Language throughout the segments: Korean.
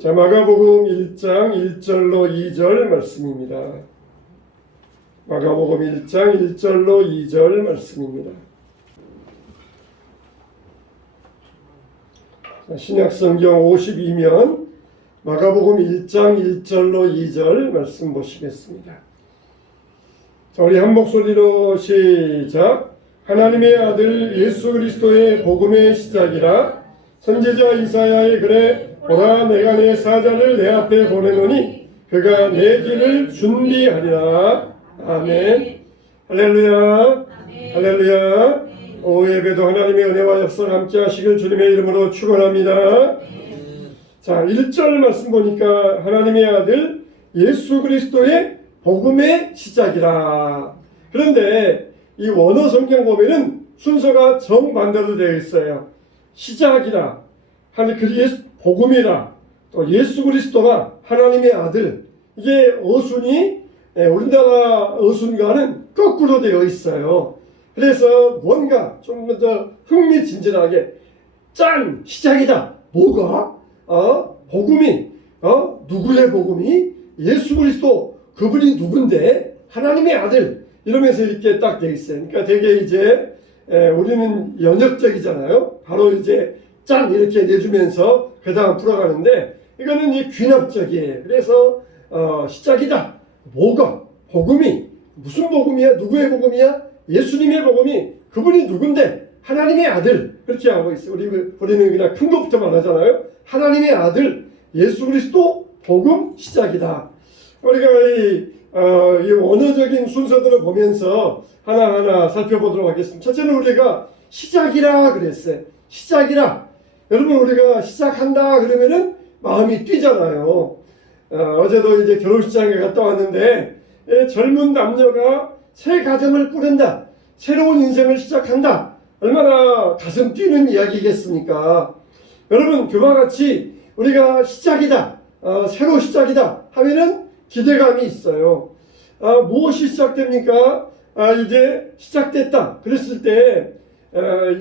자, 마가복음 1장 1절로 2절 말씀입니다. 마가복음 1장 1절로 2절 말씀입니다. 자, 신약성경 52면 마가복음 1장 1절로 2절 말씀 보시겠습니다. 자, 우리 한 목소리로 시작. 하나님의 아들 예수 그리스도의 복음의 시작이라 선지자 이사야의 글에 보라 내가 내 사자를 내 앞에 보내노니 그가 내 길을 준비하리라. 아멘. 할렐루야. 아멘. 할렐루야. 오후 예배도 하나님의 은혜와 역사가 함께 하시길 주님의 이름으로 축원합니다. 자, 1절 말씀 보니까 하나님의 아들 예수 그리스도의 복음의 시작이라. 그런데 이 원어 성경 보면은 순서가 정반대로 되어 있어요. 시작이라, 복음이라, 또 예수 그리스도가 하나님의 아들. 이게 어순이 우리나라 어순과는 거꾸로 되어 있어요. 그래서 뭔가 좀 더 흥미진진하게 짠! 시작이다. 뭐가? 복음이 누구의 복음이? 예수 그리스도 그분이 누군데? 하나님의 아들. 이러면서 이렇게 딱 되어 있어요. 그러니까 되게 이제 우리는 연역적이잖아요. 바로 이제 짠 이렇게 내주면서 그 다음 풀어가는데 이거는 이 귀납적이에요. 그래서 시작이다. 뭐가? 복음이 무슨 복음이야? 누구의 복음이야? 예수님의 복음이 그분이 누군데? 하나님의 아들. 그렇게 하고 있어요. 우리는 그냥 큰 것부터 말하잖아요. 하나님의 아들 예수 그리스도 복음 시작이다. 우리가 이 원어적인 순서들을 보면서 하나하나 살펴보도록 하겠습니다. 첫째는 우리가 시작이라 그랬어요. 시작이라. 여러분 우리가 시작한다 그러면은 마음이 뛰잖아요. 어제도 이제 결혼식장에 갔다 왔는데 젊은 남녀가 새 가정을 꾸린다. 새로운 인생을 시작한다. 얼마나 가슴 뛰는 이야기겠습니까? 여러분 그와 같이 우리가 시작이다. 새로 시작이다 하면은 기대감이 있어요. 무엇이 시작됩니까? 이제 시작됐다. 그랬을 때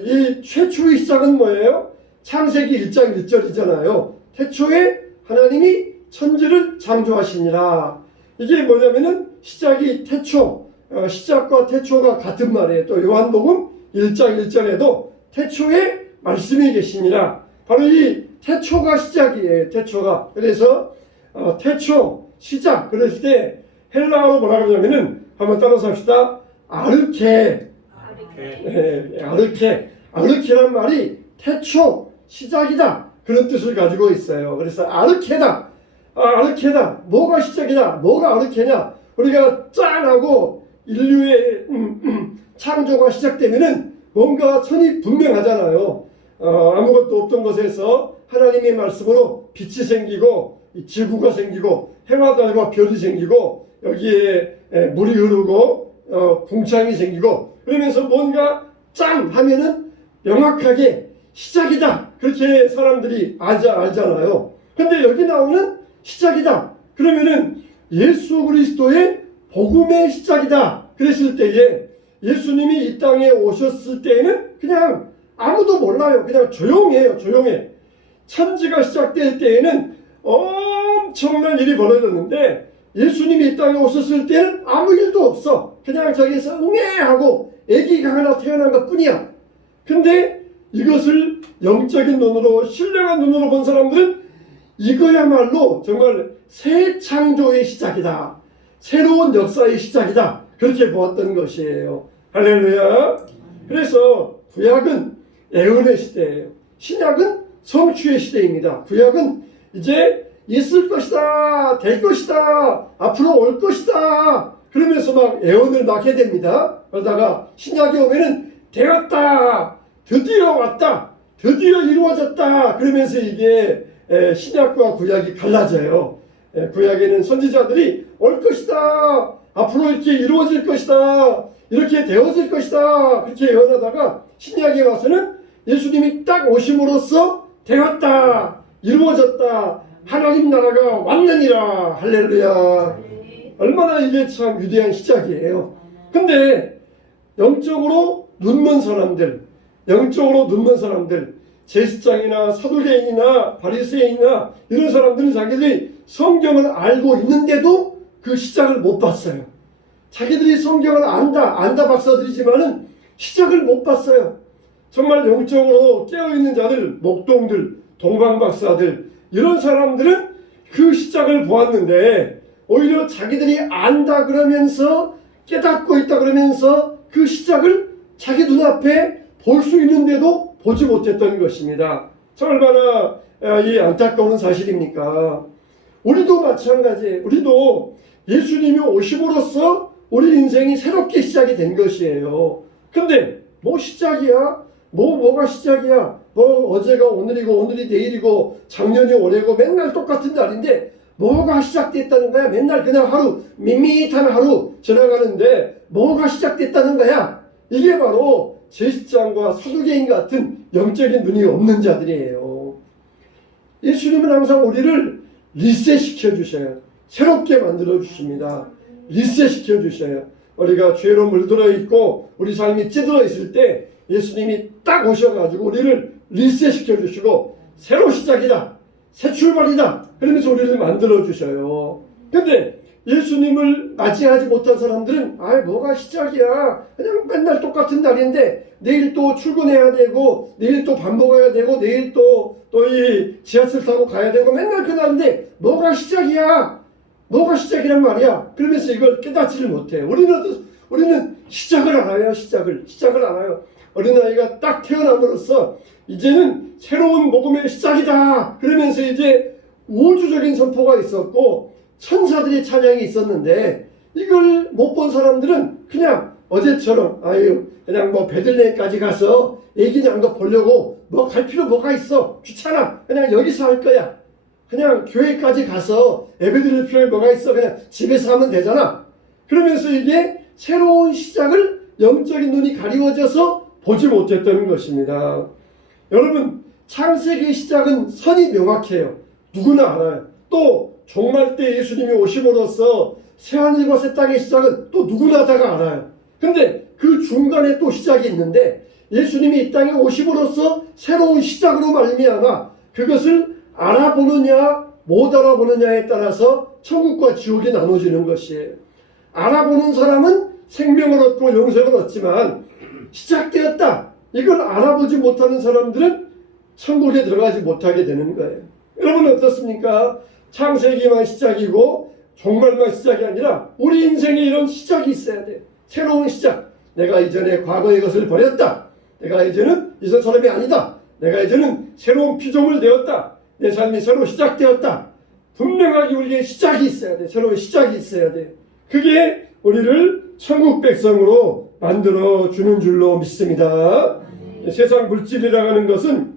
이 최초의 시작은 뭐예요? 창세기 1장 1절이잖아요. 태초에 하나님이 천지를 창조하시니라. 이게 뭐냐면은 시작이 태초, 시작과 태초가 같은 말이에요. 또 요한복음 1장 1절에도 태초에 말씀이 계시니라. 바로 이 태초가 시작이에요. 태초가. 그래서 태초, 시작. 그랬을 때 헬라어로 뭐라 그러냐면은 한번 따라서 합시다. 아르케. 아르케. 아르케란 말이 태초, 시작이다. 그런 뜻을 가지고 있어요. 그래서 아르케다. 아르케다. 뭐가 시작이다. 뭐가 아르케냐. 우리가 짠하고 인류의 창조가 시작되면은 뭔가 선이 분명하잖아요. 아무것도 없던 곳에서 하나님의 말씀으로 빛이 생기고 지구가 생기고 해와 달과 별이 생기고 여기에 물이 흐르고 궁창이 생기고 그러면서 뭔가 짠 하면은 명확하게 시작이다. 그렇게 사람들이 알잖아요. 근데 여기 나오는 시작이다. 그러면은 예수 그리스도의 복음의 시작이다. 그랬을 때에 예수님이 이 땅에 오셨을 때에는 그냥 아무도 몰라요. 그냥 조용해요. 조용해. 천지가 시작될 때에는 엄청난 일이 벌어졌는데 예수님이 이 땅에 오셨을 때는 아무 일도 없어. 그냥 저기서 응애하고 아기가 하나 태어난 것 뿐이야. 근데 이것을 영적인 눈으로 신령한 눈으로 본 사람들은 이거야말로 정말 새 창조의 시작이다. 새로운 역사의 시작이다. 그렇게 보았던 것이에요. 할렐루야. 그래서 구약은 애언의 시대예요. 신약은 성취의 시대입니다. 구약은 이제 있을 것이다. 될 것이다. 앞으로 올 것이다. 그러면서 막 애언을 낳게 됩니다. 그러다가 신약에 오면은 되었다. 드디어 왔다. 드디어 이루어졌다. 그러면서 이게 신약과 구약이 갈라져요. 구약에는 선지자들이 올 것이다. 앞으로 이렇게 이루어질 것이다. 이렇게 되어질 것이다. 그렇게 예언하다가 신약에 와서는 예수님이 딱 오심으로써 되었다. 이루어졌다. 하나님 나라가 왔느니라. 할렐루야. 얼마나 이게 참 위대한 시작이에요. 근데 영적으로 눈먼 사람들 제사장이나 사두개인이나 바리새인이나 이런 사람들은 자기들이 성경을 알고 있는데도 그 시작을 못 봤어요. 자기들이 성경을 안다 박사들이지만은 시작을 못 봤어요. 정말 영적으로 깨어있는 자들, 목동들, 동방박사들 이런 사람들은 그 시작을 보았는데 오히려 자기들이 안다 그러면서 깨닫고 있다 그러면서 그 시작을 자기 눈앞에 볼 수 있는데도 보지 못했던 것입니다. 얼마나 이 안타까운 사실입니까? 우리도 마찬가지예요. 우리도 예수님이 오심으로써 우리 인생이 새롭게 시작이 된 것이에요. 근데 뭐 시작이야? 뭐가 시작이야? 뭐 어제가 오늘이고 오늘이 내일이고 작년이 올해고 맨날 똑같은 날인데 뭐가 시작됐다는 거야? 맨날 그냥 하루 밋밋한 하루 지나가는데 뭐가 시작됐다는 거야? 이게 바로 제사장과 사두개인 같은 영적인 눈이 없는 자들이에요. 예수님은 항상 우리를 리셋시켜 주셔요. 새롭게 만들어 주십니다. 리셋시켜 주셔요. 우리가 죄로 물들어 있고 우리 삶이 찌들어 있을 때 예수님이 딱 오셔가지고 우리를 리셋시켜 주시고 새로 시작이다, 새 출발이다 그러면서 우리를 만들어 주셔요. 근데 예수님을 맞이하지 못한 사람들은 뭐가 시작이야, 그냥 맨날 똑같은 날인데 내일 또 출근해야 되고 내일 또 밥 먹어야 되고 내일 또 이 지하철 타고 가야 되고 맨날 그 날인데 뭐가 시작이야, 뭐가 시작이란 말이야. 그러면서 이걸 깨닫지를 못해요. 우리는 시작을 알아요. 시작을 알아요. 어린아이가 딱 태어남으로써 이제는 새로운 복음의 시작이다 그러면서 이제 우주적인 선포가 있었고 천사들의 찬양이 있었는데 이걸 못 본 사람들은 그냥 어제처럼 그냥 뭐 베들레헴까지 가서 애기 낳은 거 보려고 뭐 갈 필요 뭐가 있어, 귀찮아, 그냥 여기서 할 거야, 그냥 교회까지 가서 예배 드릴 필요에 뭐가 있어, 그냥 집에서 하면 되잖아 그러면서 이게 새로운 시작을 영적인 눈이 가리워져서 보지 못했다는 것입니다. 여러분, 창세기의 시작은 선이 명확해요. 누구나 알아요. 또 종말 때 예수님이 오심으로써 새하늘과 새 땅의 시작은 또 누구나 다가 알아요. 근데 그 중간에 또 시작이 있는데 예수님이 이 땅에 오심으로써 새로운 시작으로 말미암아 그것을 알아보느냐 못 알아보느냐에 따라서 천국과 지옥이 나눠지는 것이에요. 알아보는 사람은 생명을 얻고 영생을 얻지만 시작되었다 이걸 알아보지 못하는 사람들은 천국에 들어가지 못하게 되는 거예요. 여러분 어떻습니까? 창세기만 시작이고 종말만 시작이 아니라 우리 인생에 이런 시작이 있어야 돼요. 새로운 시작. 내가 이전에 과거의 것을 버렸다. 내가 이제는 이전 사람이 아니다. 내가 이제는 새로운 피조물 되었다. 내 삶이 새로 시작되었다. 분명하게 우리에게 시작이 있어야 돼. 새로운 시작이 있어야 돼. 그게 우리를 천국 백성으로 만들어 주는 줄로 믿습니다. 세상 물질이라고 하는 것은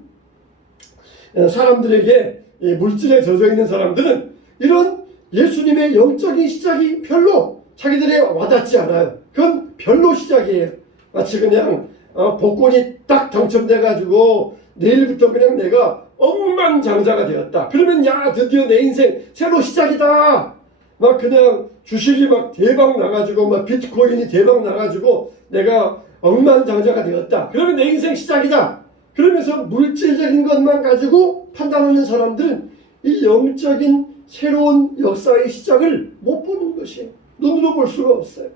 사람들에게 물질에 젖어 있는 사람들은 이런 예수님의 영적인 시작이 별로 자기들에 와닿지 않아요. 그건 별로 시작이에요. 마치 그냥 복권이 딱 당첨돼가지고 내일부터 그냥 내가 억만장자가 되었다. 그러면 드디어 내 인생 새로 시작이다. 막 그냥 주식이 막 대박 나가지고 막 비트코인이 대박 나가지고 내가 억만장자가 되었다. 그러면 내 인생 시작이다. 그러면서 물질적인 것만 가지고 판단하는 사람들은 이 영적인 새로운 역사의 시작을 못 보는 것이에요. 눈으로 볼 수가 없어요.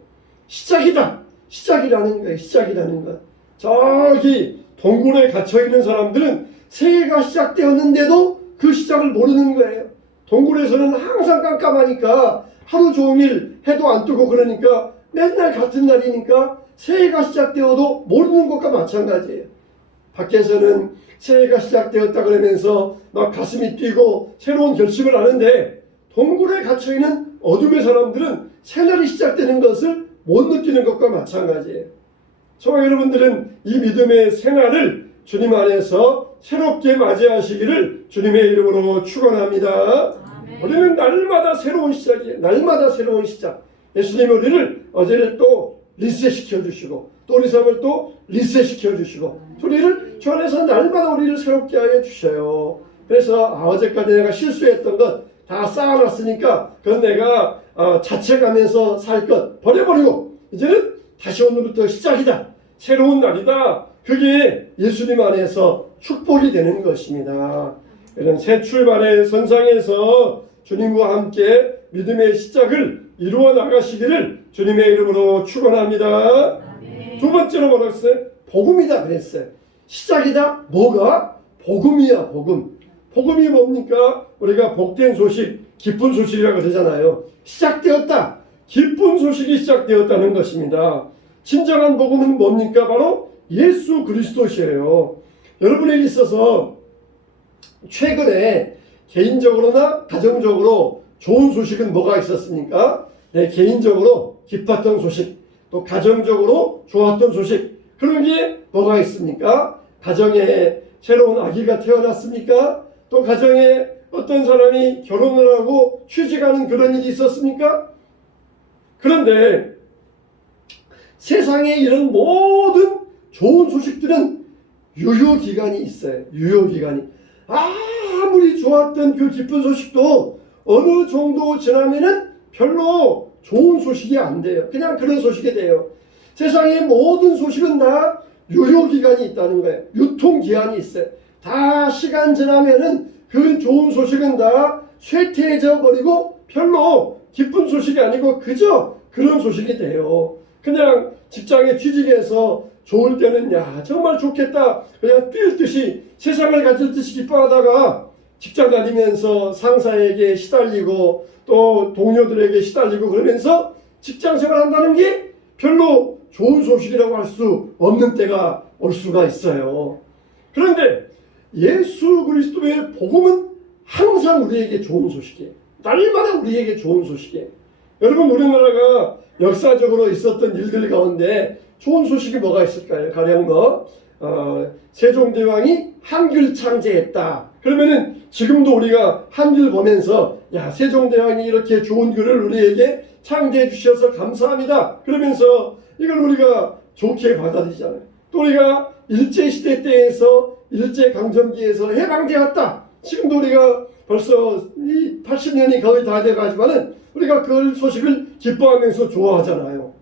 시작이다. 시작이라는 거예요. 시작이라는 것. 저기 동굴에 갇혀있는 사람들은 새해가 시작되었는데도 그 시작을 모르는 거예요. 동굴에서는 항상 깜깜하니까 하루 종일 해도 안 뜨고 그러니까 맨날 같은 날이니까 새해가 시작되어도 모르는 것과 마찬가지예요. 밖에서는 새해가 시작되었다 그러면서 막 가슴이 뛰고 새로운 결심을 하는데 동굴에 갇혀있는 어둠의 사람들은 새날이 시작되는 것을 못 느끼는 것과 마찬가지예요. 저와 여러분들은 이 믿음의 새날을 주님 안에서 새롭게 맞이하시기를 주님의 이름으로 축원합니다. 우리는 날마다 새로운 시작이에요. 날마다 새로운 시작. 예수님이 우리를 어제를 또 리셋시켜 주시고 또 우리 삶을 또 리셋시켜 주시고 우리를 주 안에서 날마다 우리를 새롭게 하여 주셔요. 그래서 어제까지 내가 실수했던 것 다 쌓아놨으니까 그건 내가 자책하면서 살 것 버려버리고 이제는 다시 오늘부터 시작이다. 새로운 날이다. 그게 예수님 안에서 축복이 되는 것입니다. 이런 새 출발의 선상에서 주님과 함께 믿음의 시작을 이루어 나가시기를 주님의 이름으로 축원합니다. 두 번째로 뭐라고 했어요? 복음이다 그랬어요. 시작이다. 뭐가? 복음이야. 복음. 복음이 뭡니까? 우리가 복된 소식, 기쁜 소식이라고 그러잖아요. 시작되었다. 기쁜 소식이 시작되었다는 것입니다. 진정한 복음은 뭡니까? 바로 예수 그리스도시에요. 여러분에게 있어서 최근에 개인적으로나 가정적으로 좋은 소식은 뭐가 있었습니까? 네, 개인적으로 기뻤던 소식, 또 가정적으로 좋았던 소식, 그런 게 뭐가 있습니까? 가정에 새로운 아기가 태어났습니까? 또 가정에 어떤 사람이 결혼을 하고 취직하는 그런 일이 있었습니까? 그런데 세상에 이런 모든 좋은 소식들은 유효기간이 있어요. 유효기간이. 아무리 좋았던 그 기쁜 소식도 어느 정도 지나면은 별로 좋은 소식이 안 돼요. 그냥 그런 소식이 돼요. 세상의 모든 소식은 다 유효기간이 있다는 거예요. 유통기한이 있어요. 다 시간 지나면은 그 좋은 소식은 다 쇠퇴해져 버리고 별로 기쁜 소식이 아니고 그저 그런 소식이 돼요. 그냥 직장에 취직해서 좋을 때는 야 정말 좋겠다 그냥 뛸 듯이 세상을 가질 듯이 기뻐하다가 직장 다니면서 상사에게 시달리고 또 동료들에게 시달리고 그러면서 직장 생활한다는 게 별로 좋은 소식이라고 할 수 없는 때가 올 수가 있어요. 그런데 예수 그리스도의 복음은 항상 우리에게 좋은 소식이에요. 날마다 우리에게 좋은 소식이에요. 여러분 우리나라가 역사적으로 있었던 일들 가운데 좋은 소식이 뭐가 있을까요? 가령 세종대왕이 한글 창제했다. 그러면은 지금도 우리가 한글 보면서 야 세종대왕이 이렇게 좋은 글을 우리에게 창제해 주셔서 감사합니다. 그러면서 이걸 우리가 좋게 받아들이잖아요. 또 우리가 일제시대 때에서 일제강점기에서 해방되었다. 지금도 우리가 벌써 80년이 거의 다 돼가지고는 우리가 그 소식을 기뻐하면서 좋아하잖아요.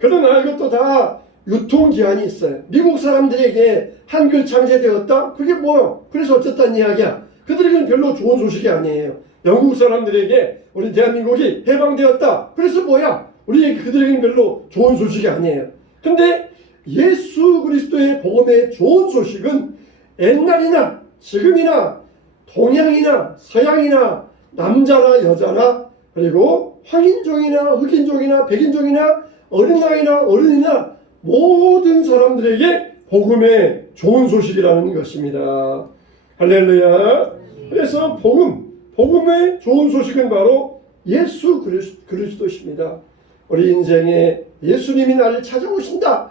그러나 이것도 다 유통기한이 있어요. 미국 사람들에게 한글 창제되었다? 그게 뭐요? 그래서 어쨌다는 이야기야. 그들에게는 별로 좋은 소식이 아니에요. 영국 사람들에게 우리 대한민국이 해방되었다. 그래서 뭐야? 그들에게는 별로 좋은 소식이 아니에요. 근데 예수 그리스도의 복음의 좋은 소식은 옛날이나 지금이나 동양이나 서양이나 남자나 여자나 그리고 황인종이나 흑인종이나 백인종이나 어린아이나 어른이나 모든 사람들에게 복음의 좋은 소식이라는 것입니다. 할렐루야. 그래서 복음의 좋은 소식은 바로 예수 그리스도십니다. 우리 인생에 예수님이 나를 찾아오신다.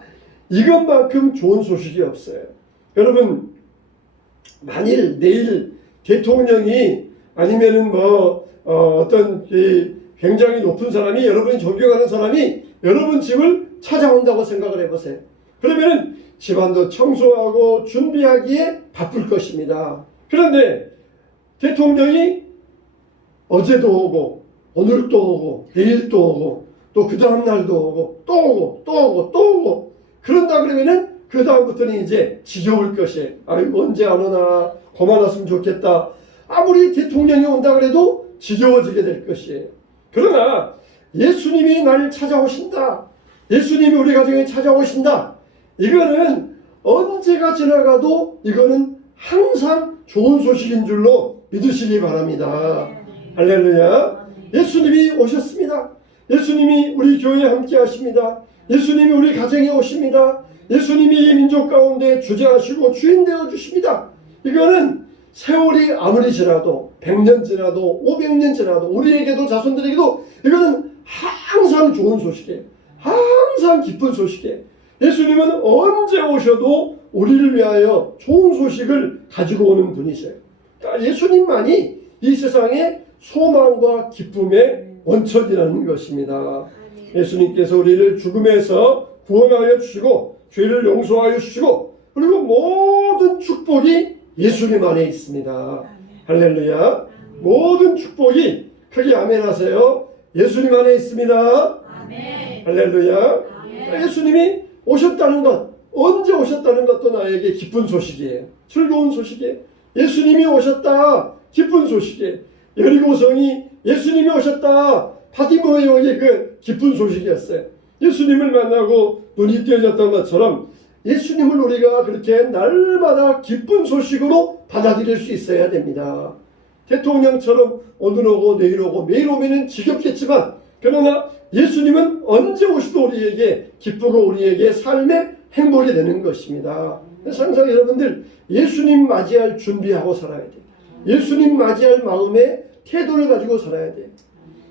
이것만큼 좋은 소식이 없어요. 여러분 만일 내일 대통령이 아니면은 어떤 굉장히 높은 사람이 여러분이 존경하는 사람이 여러분 집을 찾아온다고 생각을 해보세요. 그러면은 집안도 청소하고 준비하기에 바쁠 것입니다. 그런데 대통령이 어제도 오고 오늘도 오고 내일도 오고 또 그 다음 날도 오고 또 오고 또 오고 또 오고 그런다 그러면은 그 다음부터는 이제 지겨울 것이에요. 아이고 언제 안 오나 그만 왔으면 좋겠다. 아무리 대통령이 온다 그래도 지겨워지게 될 것이에요. 그러나 예수님이 나를 찾아오신다. 예수님이 우리 가정에 찾아오신다. 이거는 언제가 지나가도 이거는 항상 좋은 소식인 줄로 믿으시기 바랍니다. 할렐루야. 예수님이 오셨습니다. 예수님이 우리 교회에 함께 하십니다. 예수님이 우리 가정에 오십니다. 예수님이 이 민족 가운데 주재하시고 주인 되어 주십니다. 이거는 세월이 아무리 지나도 100년 지나도 500년 지나도 우리에게도 자손들에게도 이거는 항상 좋은 소식이에요. 항상 기쁜 소식이에요. 예수님은 언제 오셔도 우리를 위하여 좋은 소식을 가지고 오는 분이세요. 그러니까 예수님만이 이 세상의 소망과 기쁨의 원천이라는 것입니다. 예수님께서 우리를 죽음에서 구원하여 주시고 죄를 용서하여 주시고 그리고 모든 축복이 예수님 안에 있습니다. 할렐루야. 모든 축복이 크게 아멘 하세요. 예수님 안에 있습니다. 할렐루야. 예수님이 오셨다는 것 언제 오셨다는 것도 나에게 기쁜 소식이에요. 즐거운 소식이에요. 예수님이 오셨다. 기쁜 소식이에요. 여리고성이 예수님이 오셨다. 바디모에게 그 기쁜 소식이었어요. 예수님을 만나고 눈이 띄어졌던 것처럼 예수님을 우리가 그렇게 날마다 기쁜 소식으로 받아들일 수 있어야 됩니다. 대통령처럼 오늘 오고 내일 오고 매일 오면은 지겹겠지만 그러나 예수님은 언제 오시도 우리에게 기쁘고 우리에게 삶의 행복이 되는 것입니다. 그래서 항상 여러분들 예수님 맞이할 준비하고 살아야 돼요. 예수님 맞이할 마음의 태도를 가지고 살아야 돼요.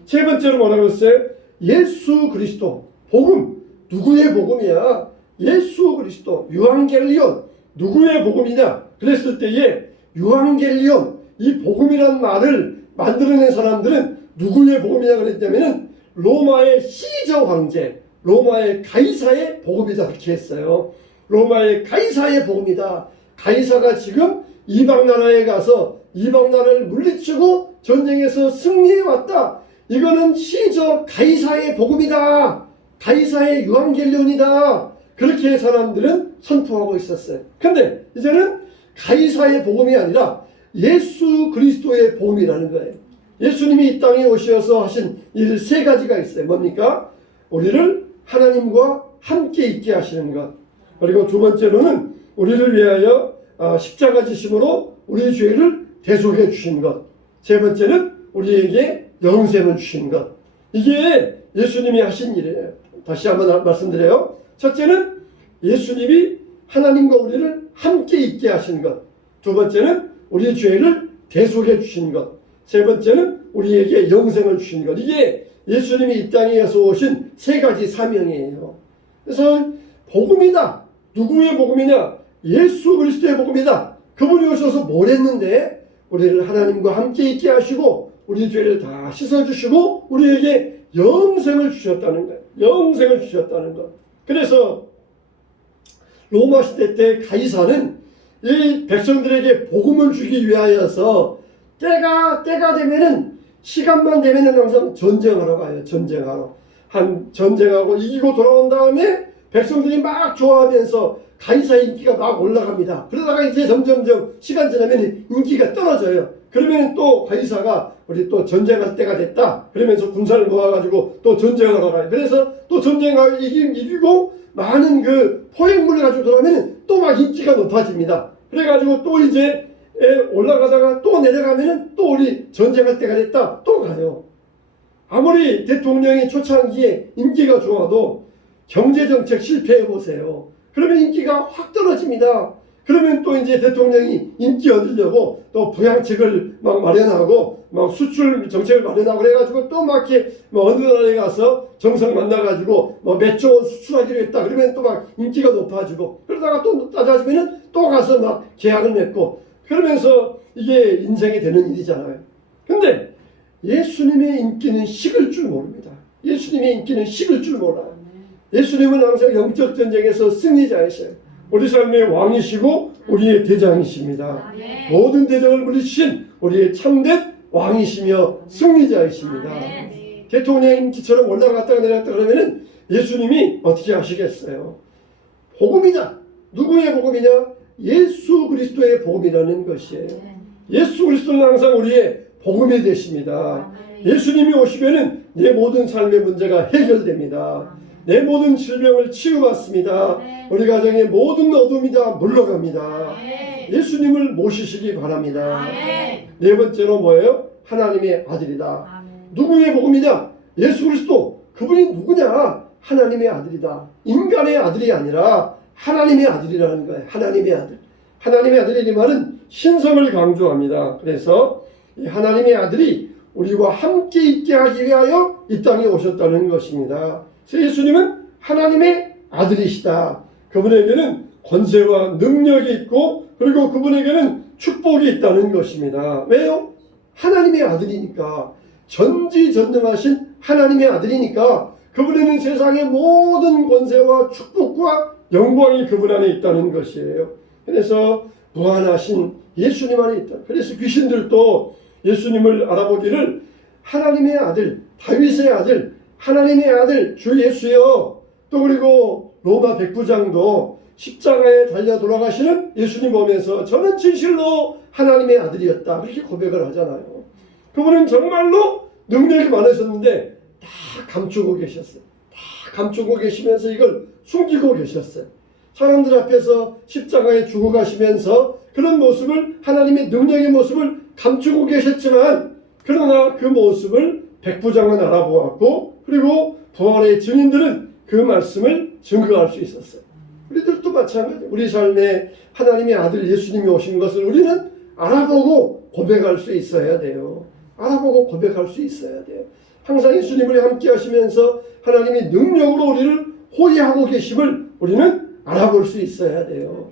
세 번째로 뭐라고 했어요? 예수 그리스도 복음. 누구의 복음이야? 예수 그리스도 유앙겔리온. 누구의 복음이냐? 그랬을 때에 유앙겔리온, 이 복음이란 말을 만들어낸 사람들은 누구의 복음이냐 그랬냐면은 로마의 시저 황제, 로마의 가이사의 복음이다 그렇게 했어요. 로마의 가이사의 복음이다. 가이사가 지금 이방 나라에 가서 이방 나라를 물리치고 전쟁에서 승리해 왔다. 이거는 시저 가이사의 복음이다. 가이사의 유앙겔리온이다. 그렇게 사람들은 선포하고 있었어요. 근데 이제는 가이사의 복음이 아니라 예수 그리스도의 복음이라는 거예요. 예수님이 이 땅에 오셔서 하신 일 세 가지가 있어요. 뭡니까? 우리를 하나님과 함께 있게 하시는 것. 그리고 두 번째로는 우리를 위하여 십자가 지심으로 우리의 죄를 대속해 주신 것. 세 번째는 우리에게 영생을 주신 것. 이게 예수님이 하신 일이에요. 다시 한번 말씀드려요. 첫째는 예수님이 하나님과 우리를 함께 있게 하신 것. 두 번째는 우리의 죄를 대속해 주신 것. 세 번째는 우리에게 영생을 주신 것. 이게 예수님이 이 땅에서 오신 세 가지 사명이에요. 그래서 복음이다. 누구의 복음이냐? 예수 그리스도의 복음이다. 그분이 오셔서 뭘 했는데? 우리를 하나님과 함께 있게 하시고 우리 죄를 다 씻어주시고 우리에게 영생을 주셨다는 거예요. 영생을 주셨다는 것. 그래서 로마 시대 때 가이사는 이 백성들에게 복음을 주기 위하여서 때가 되면은 시간만 되면은 항상 전쟁하러 가요. 전쟁하러. 전쟁하고 이기고 돌아온 다음에 백성들이 막 좋아하면서 가이사의 인기가 막 올라갑니다. 그러다가 이제 점점점 시간 지나면 인기가 떨어져요. 그러면 또 가이사가 우리 또 전쟁할 때가 됐다. 그러면서 군사를 모아가지고 또 전쟁하러 가요. 그래서 또 전쟁하고 이기고 많은 그 포획물을 가지고 돌아오면 또 막 인기가 높아집니다. 그래가지고 또 이제 올라가다가 또 내려가면은 또 우리 전쟁할 때가 됐다. 또 가요. 아무리 대통령이 초창기에 인기가 좋아도 경제정책 실패해보세요. 그러면 인기가 확 떨어집니다. 그러면 또 이제 대통령이 인기 얻으려고 또 부양책을 막 마련하고 막 수출 정책을 마련하고 그래가지고 또 막 이렇게 어느 나라에 가서 정상 만나가지고 뭐 몇 조 원 수출하기로 했다. 그러면 또 막 인기가 높아지고 그러다가 또 낮아지면은 또 가서 막 계약을 맺고 그러면서 이게 인생이 되는 일이잖아요. 근데 예수님의 인기는 식을 줄 모릅니다. 예수님의 인기는 식을 줄 몰라요. 예수님은 항상 영적 전쟁에서 승리자이셔요. 우리 삶의 왕이시고 우리의 대장이십니다. 아멘. 모든 대장을 물리신 우리의 참된 왕이시며 승리자이십니다. 아멘. 대통령 인기처럼 올라갔다가 내려갔다 그러면은 예수님이 어떻게 하시겠어요? 복음이다. 누구의 복음이냐? 예수 그리스도의 복음이라는 것이에요. 예수 그리스도는 항상 우리의 복음이 되십니다. 예수님이 오시면은 내 모든 삶의 문제가 해결됩니다. 내 모든 질병을 치유받습니다. 우리 가정의 모든 어둠이 다 물러갑니다. 예수님을 모시시기 바랍니다. 네 번째로 뭐예요? 하나님의 아들이다. 누구의 복음이냐? 예수 그리스도. 그분이 누구냐? 하나님의 아들이다. 인간의 아들이 아니라 하나님의 아들이라는 거예요. 하나님의 아들. 하나님의 아들이 말은 신성을 강조합니다. 그래서 이 하나님의 아들이 우리와 함께 있게 하기 위하여 이 땅에 오셨다는 것입니다. 그래서 예수님은 하나님의 아들이시다. 그분에게는 권세와 능력이 있고 그리고 그분에게는 축복이 있다는 것입니다. 왜요? 하나님의 아들이니까. 전지전능하신 하나님의 아들이니까 그분에는 세상의 모든 권세와 축복과 영광이 그분 안에 있다는 것이에요. 그래서 무한하신 예수님 안에 있다. 그래서 귀신들도 예수님을 알아보기를 하나님의 아들, 다윗의 아들, 하나님의 아들 주 예수여. 또 그리고 로마 백부장도 십자가에 달려 돌아가시는 예수님 보면서 저는 진실로 하나님의 아들이었다 그렇게 고백을 하잖아요. 그분은 정말로 능력이 많으셨는데 다 감추고 계셨어요. 다 감추고 계시면서 이걸 숨기고 계셨어요. 사람들 앞에서 십자가에 죽어 가시면서 그런 모습을, 하나님의 능력의 모습을 감추고 계셨지만, 그러나 그 모습을 백부장은 알아보았고, 그리고 부활의 증인들은 그 말씀을 증거할 수 있었어요. 우리들도 마찬가지예요. 우리 삶에 하나님의 아들 예수님이 오신 것을 우리는 알아보고 고백할 수 있어야 돼요. 알아보고 고백할 수 있어야 돼요. 항상 예수님을 함께 하시면서 하나님의 능력으로 우리를 호위하고 계심을 우리는 알아볼 수 있어야 돼요.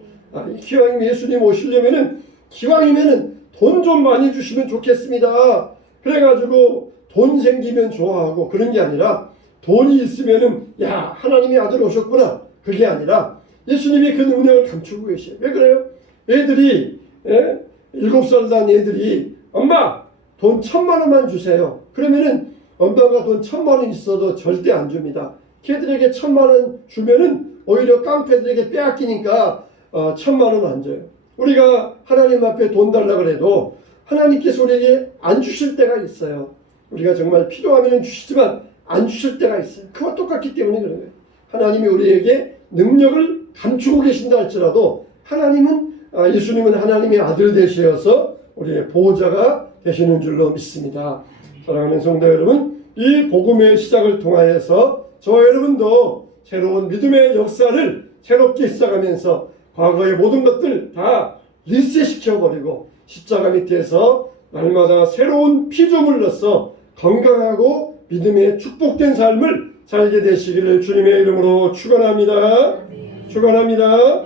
기왕이면 예수님 오시려면은, 기왕이면은 돈 좀 많이 주시면 좋겠습니다. 그래가지고 돈 생기면 좋아하고 그런 게 아니라, 돈이 있으면은 야 하나님의 아들 오셨구나 그게 아니라 예수님이 그 능력을 감추고 계셔요. 왜 그래요? 애들이 7살 난 애들이 엄마 돈 1,000만 원만 주세요. 그러면은 엄마가 돈 1,000만 원 있어도 절대 안 줍니다. 걔들에게 1,000만 원 주면은 오히려 깡패들에게 빼앗기니까 1,000만 원 안 줘요. 우리가 하나님 앞에 돈 달라 그래도 하나님께서 우리에게 안 주실 때가 있어요. 우리가 정말 필요하면 주시지만 안 주실 때가 있어요. 그와 똑같기 때문에 그런 거예요. 하나님이 우리에게 능력을 감추고 계신다 할지라도 예수님은 하나님의 아들 되셔서 우리의 보호자가 되시는 줄로 믿습니다. 사랑하는 성도 여러분, 이 복음의 시작을 통하여서 저와 여러분도 새로운 믿음의 역사를 새롭게 시작하면서 과거의 모든 것들 다 리셋시켜버리고 십자가 밑에서 날마다 새로운 피조물로서 건강하고 믿음의 축복된 삶을 살게 되시기를 주님의 이름으로 축원합니다. 축원합니다.